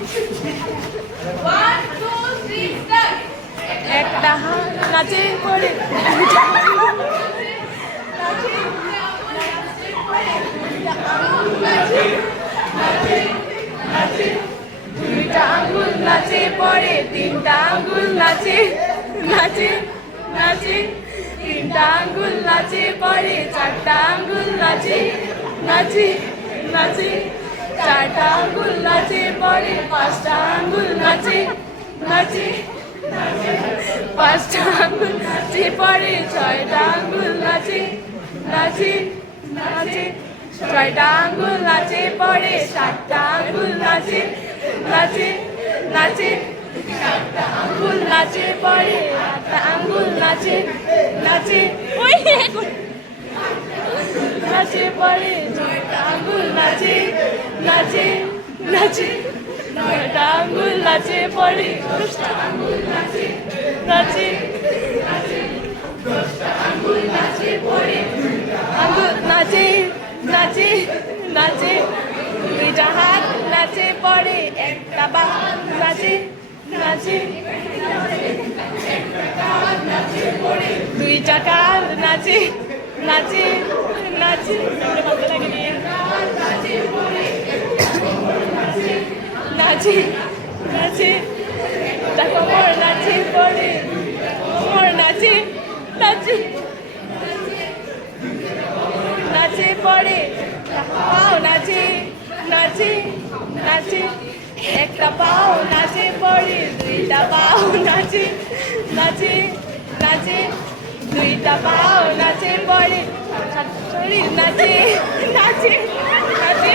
1 2 3 start একটা হাত নাচে পড়ে দুইটা আঙ্গুল নাচে পড়ে তিনটা আঙ্গুল নাচে নাচে নাচে তিনটা আঙ্গুল নাচে পড়ে চারটা আঙ্গুল নাচে নাচে নাচে চারটা আঙ্গুল নাচে পড়ে পাঁচটা আঙ্গুল নাচে নাচে পাঁচটা আঙ্গুল নাচে পড়ে ছয়টা আঙ্গুল নাচে নাচে নাচে ছয়টা আঙ্গুল নাচে পড়ে সাতটা আঙ্গুল নাচে নাচে নাচে সাতটা আঙ্গুল নাচে পড়ে আটটা আঙ্গুল নাচে নাচে ওই নাচে পড়ে ছয়টা আঙ্গুল নাচে নাচে নাচে নয়টা আঙ্গুল নাচে পড়ে দশটা আঙ্গুল নাচে নাচে নাচে দশটা আঙ্গুল নাচে পড়ে আঙ্গুল নাচে নাচে নাচে দুইটা হাত নাচে পড়ে একটা পা নাচে নাচে দুইটা কাল নাচে নাচে নাচে নাচে নাচে কোমর নাচে পড়ে কোমর নাচে নাচে নাচে পড়ে পাও নাচে নাচে নাচে একটা পাও নাচে পড়ে দুইটা পাও নাচে নাচে নাচে দুইটা পাও নাচে পড়ে শরীর নাচে নাচে নাচে